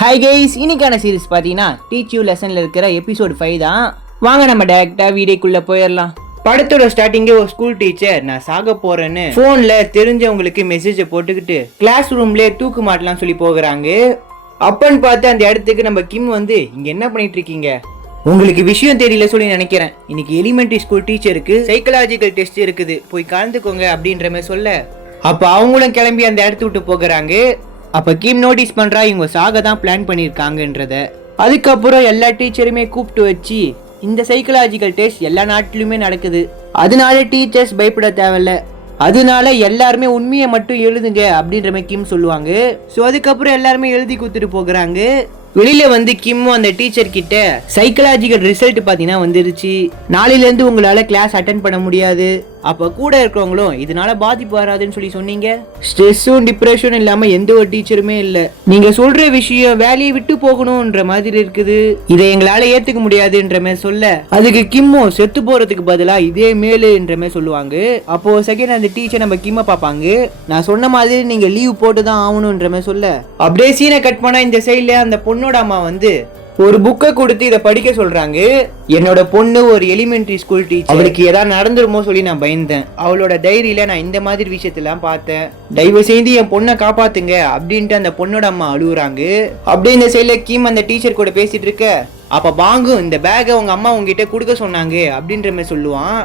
Hi guys, இன்னைக்கான series பார்த்தீங்கன்னா teach you லெசனில் இருக்கிற எபிசோட் 5 தான். வாங்க நம்ம டேரெக்டாக வீடியோக்குள்ளே போயிடலாம். படத்தோட ஸ்டார்டிங்கே ஒரு ஸ்கூல் டீச்சர் நான் சாக போறேன்னு ஃபோனில் தெரிஞ்சவங்களுக்கு மெசேஜை போட்டுக்கிட்டு கிளாஸ் ரூம்லேயே தூக்கு மாட்டலாம் சொல்லி போகிறாங்க. அப்பன்னு பார்த்து அந்த இடத்துக்கு நம்ம கிம் வந்து இங்கே என்ன பண்ணிட்டு இருக்கீங்க, உங்களுக்கு விஷயம் தெரியல சொல்லி நினைக்கிறேன். இன்னைக்கு எலிமெண்ட்ரி ஸ்கூல் டீச்சருக்கு சைக்கலாஜிக்கல் டெஸ்ட் இருக்குது, போய் கலந்துக்கோங்க அப்படின்ற மாதிரி சொல்ல அப்போ அவங்களும் கிளம்பி அந்த இடத்த விட்டு போகிறாங்க. அப்போ கிம் நோட்டீஸ் பண்ணுறா இவங்க சாக தான் பிளான் பண்ணியிருக்காங்கன்றத. அதுக்கப்புறம் எல்லா டீச்சருமே கூப்பிட்டு வச்சு இந்த சைக்கலாஜிக்கல் டெஸ்ட் எல்லா நாட்டிலுமே நடக்குது, அதனால டீச்சர்ஸ் பயப்பட தேவையில்ல, அதனால எல்லாருமே உண்மையை மட்டும் எழுதுங்க அப்படின்ற மாதிரி கிம் சொல்லுவாங்க. ஸோ அதுக்கப்புறம் எல்லாருமே எழுதி கொடுத்துட்டு போகிறாங்க. வெளியில வந்து கிம்மும் அந்த டீச்சர் கிட்ட சைக்கலாஜிக்கல் ரிசல்ட் பார்த்தீங்கன்னா வந்துருச்சு, நாளையிலேருந்து உங்களால கிளாஸ் அட்டென்ட் பண்ண முடியாது, அப்போ கூட இருக்கிறவங்களும் இதனால பாதிப்பு வராதுன்னு சொல்லி சொன்னீங்க. ஸ்ட்ரெஸ்ஸும் டிப்ரெஷனும் இல்லாமல் எந்த ஒரு டீச்சருமே இல்லை, நீங்கள் சொல்கிற விஷயம் வேலையை விட்டு போகணுன்ற மாதிரி இருக்குது, இதை எங்களால் ஏற்றுக்க முடியாதுன்ற மாதிரி சொல்ல அதுக்கு கிம்மும் செத்து போகிறதுக்கு பதிலாக இதே மேலுன்ற மாதிரி சொல்லுவாங்க. அப்போது செகண்ட் அந்த டீச்சர் நம்ம கிம்மை பார்ப்பாங்க, நான் சொன்ன மாதிரி நீங்கள் லீவ் போட்டு தான் ஆகணுன்ற மாதிரி சொல்ல அப்படியே சீனை கட் பண்ணால் இந்த சைடில் அந்த பொண்ணோட அம்மா வந்து ஒரு புக்கை கொடுத்து இதை படிக்க சொல்றாங்க. என்னோட பொண்ணு ஒரு எலிமெண்ட்ரி ஸ்கூல் டீச்சர், அவளுக்கு ஏதாவது நடந்துருமோ சொல்லி நான் பயந்தேன், அவளோட டைரியில நான் இந்த மாதிரி விஷயத்தெல்லாம் பார்த்தேன், தயவு செய்து என் பொண்ணை காப்பாத்துங்க அப்படின்ட்டு அந்த பொண்ணோட அம்மா அழுகுறாங்க. அப்படியே இந்த சைட்ல கிம் அந்த டீச்சர் கூட பேசிட்டு இருக்க அப்ப பாங்கும் இந்த பேக்கை உங்க அம்மா உங்ககிட்ட கொடுக்க சொன்னாங்க அப்படின்ற மாதிரி சொல்லுவான்.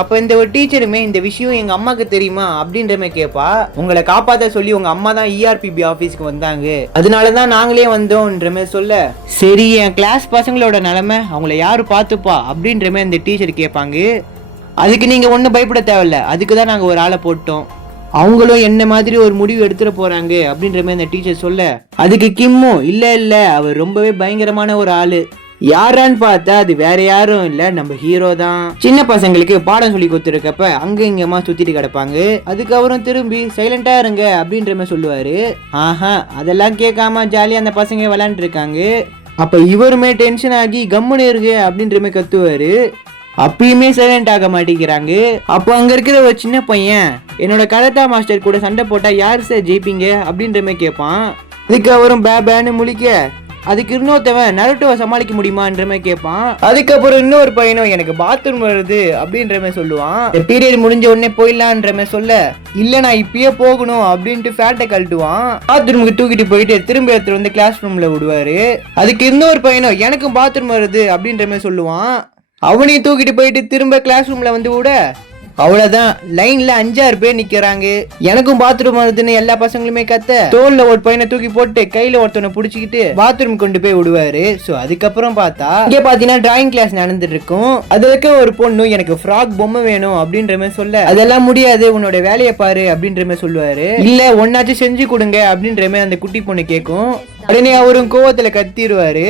அப்போ இந்த ஒரு டீச்சருமே இந்த விஷயம் எங்கள் அம்மாவுக்கு தெரியுமா அப்படின்ற மாதிரி கேட்பா. உங்களை காப்பாற்ற சொல்லி உங்கள் அம்மா தான் ERPB ஆஃபீஸ்க்கு வந்தாங்க, அதனால தான் நாங்களே வந்தோன்ற மாதிரி சொல்ல சரி என் கிளாஸ் பசங்களோட நிலமை அவங்கள யாரு பார்த்துப்பா அப்படின்ற மாதிரி அந்த டீச்சர் கேட்பாங்க. அதுக்கு நீங்கள் ஒன்றும் பயப்பட தேவையில்ல, அதுக்கு தான் நாங்கள் ஒரு ஆளை போட்டோம், அவங்களும் என்ன மாதிரி ஒரு முடிவு எடுத்துட போறாங்க அப்படின்ற மாதிரி அந்த டீச்சர் சொல்ல அதுக்கு கிம்மும் இல்லை அவர் ரொம்பவே பயங்கரமான ஒரு ஆளு, யாரான்னு பார்த்தா அது வேற யாரும் இல்ல நம்ம ஹீரோ தான். சின்ன பசங்களுக்கு பாடம் சொல்லி கொடுத்துருக்கப்ப அங்க இங்கமா சுத்திட்டு கிடப்பாங்க, அதுக்கப்புறம் திரும்பி சைலண்டா இருங்க அப்படின்ற மாதிரி சொல்லுவாரு. ஆஹா அதெல்லாம் கேட்காம ஜாலியா அந்த பசங்க விளையாண்டு இருக்காங்க. அப்ப இவருமே டென்ஷன் ஆகி கம்முன்னு இருக்கு அப்படின்ற மாதிரி கத்துவாரு, அப்பயுமே சைலண்ட் ஆக மாட்டேங்கிறாங்க. அப்போ அங்க இருக்கிற ஒரு சின்ன பையன் என்னோட கராத்தே மாஸ்டர் கூட சண்டை போட்டா யார் சார் ஜெயிப்பீங்க அப்படின்ற மாதிரி கேட்பான். அதுக்கப்புறம் பேன்னு முழிக்க அதுக்கு இன்னொருத்தவன் நருட்டோவை சமாளிக்க முடியுமான்ற மாதிரி கேட்பான். அதுக்கப்புறம் இன்னொரு பையனும் எனக்கு பாத்ரூம் வருது அப்படின்ற மாதிரி சொல்லுவான். பீரியட் முடிஞ்ச உடனே போயிடலான்ற மாதிரி சொல்ல இல்ல நான் இப்பயே போகணும் அப்படின்ட்டு ஃபேட்டை கழட்டுவான். பாத்ரூமுக்கு தூக்கிட்டு போயிட்டு திரும்ப எடுத்துட்டு வந்து கிளாஸ் ரூம்ல விடுவாரு. அதுக்கு இன்னொரு பையனும் எனக்கும் பாத்ரூம் வருது அப்படின்ற மாதிரி சொல்லுவான். அவனையும் தூக்கிட்டு போயிட்டு திரும்ப கிளாஸ் ரூம்ல வந்து விட அவ்வளவுதான், லைன்ல 5-6 பேர் நிக்கிறாங்க. எனக்கும் பாத்ரூம் வருதுன்னு எல்லா பசங்களுமே கத்த தோல்ல ஒரு பையனை தூக்கி போட்டு கையில ஒருத்தனை புடிச்சுக்கிட்டு பாத்ரூம் கொண்டு போய் விடுவாரு. சோ அதுக்கப்புறம் பார்த்தா இங்க பாத்தீங்கன்னா டிராயிங் கிளாஸ் நடந்துட்டு இருக்கும். அதுக்கு ஒரு பொண்ணு எனக்கு ஃப்ராக் பொம்மை வேணும் அப்படின்ற மாதிரி சொல்ல அதெல்லாம் முடியாது உன்னோட வேலையை பாரு அப்படின்ற மாதிரி சொல்லுவாரு. இல்ல ஒன்னாச்சும் செஞ்சு கொடுங்க அப்படின்ற மாதிரி அந்த குட்டி பொண்ணு கேட்கும். உடனே அவரும் கோவத்துல கத்திடுவாரு.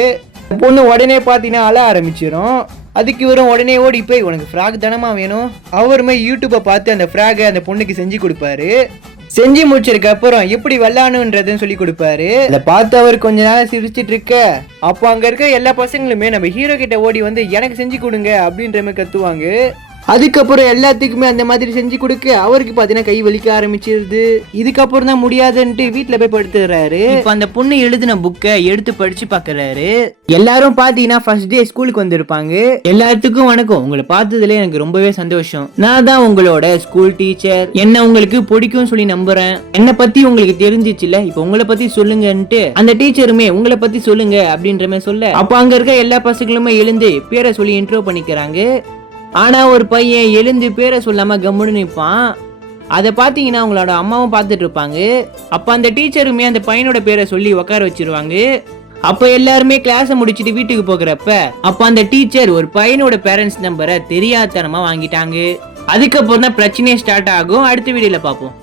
பொண்ணு உடனே பாத்தீங்கன்னா அழ ஆரம்பிச்சிடும். அதுக்கு இவரும் உடனே ஓடி போய் உனக்கு ஃப்ராக் தானமா வேணும், அவருமே யூடியூப்பை பார்த்து அந்த ஃப்ராகை அந்த பொண்ணுக்கு செஞ்சு கொடுப்பாரு. செஞ்சு முடிச்சதுக்கு அப்புறம் எப்படி வெள்ளானுன்றதுன்னு சொல்லி கொடுப்பாரு. அதை பார்த்து அவர் கொஞ்ச நேரம் சிரிச்சிட்டு இருக்க அப்போ அங்க இருக்க எல்லா பசங்களுமே நம்ம ஹீரோ கிட்ட ஓடி வந்து எனக்கு செஞ்சு கொடுங்க அப்படின்ற மாதிரி கத்துவாங்க. அதுக்கப்புறம் எல்லாத்துக்குமே அந்த மாதிரி செஞ்சு கொடுக்க அவருக்கு பாத்தீங்கன்னா கை வலிக்க ஆரம்பிச்சிருது. இதுக்கப்புறம் தான் முடியாதுன்ட்டு வீட்டுல போய் படுத்துறாரு. இப்ப அந்த பொண்ணு எழுதின புக்கை எடுத்து படிச்சு பாக்குறாரு. எல்லாரும் பாத்தீங்கன்னா ஃபர்ஸ்ட் டே ஸ்கூலுக்கு வந்திருப்பாங்க. எல்லாத்துக்கும் வணக்கம், உங்களை பார்த்ததுல எனக்கு ரொம்பவே சந்தோஷம், நான் தான் உங்களோட ஸ்கூல் டீச்சர், என்ன உங்களுக்கு பிடிக்கும் சொல்லி நம்புறேன், என்ன பத்தி உங்களுக்கு தெரிஞ்சிச்சுல இப்ப உங்களை பத்தி சொல்லுங்கன்ட்டு அந்த டீச்சருமே உங்களை பத்தி சொல்லுங்க அப்படின்ற மாதிரி சொல்ல அப்ப அங்க இருக்க எல்லா பசங்களுமே எழுந்து பேரை சொல்லி இன்ட்ரோ பண்ணிக்கிறாங்க. ஆனா ஒரு பையன் எழுந்து பேரை சொல்லாம கம்முன்னு நிற்பான். அதை பார்த்தீங்கன்னா அவங்களோட அம்மாவும் பார்த்துட்டு இருப்பாங்க. அப்போ அந்த டீச்சருமே அந்த பையனோட பேரை சொல்லி உட்கார வச்சிருவாங்க. அப்போ எல்லாருமே கிளாஸை முடிச்சுட்டு வீட்டுக்கு போகிறப்ப அப்போ அந்த டீச்சர் ஒரு பையனோட பேரண்ட்ஸ் நம்பரை தெரியாதனமா வாங்கிட்டாங்க. அதுக்கப்புறம் தான் பிரச்சனையே ஸ்டார்ட் ஆகும். அடுத்த வீடியோல பார்ப்போம்.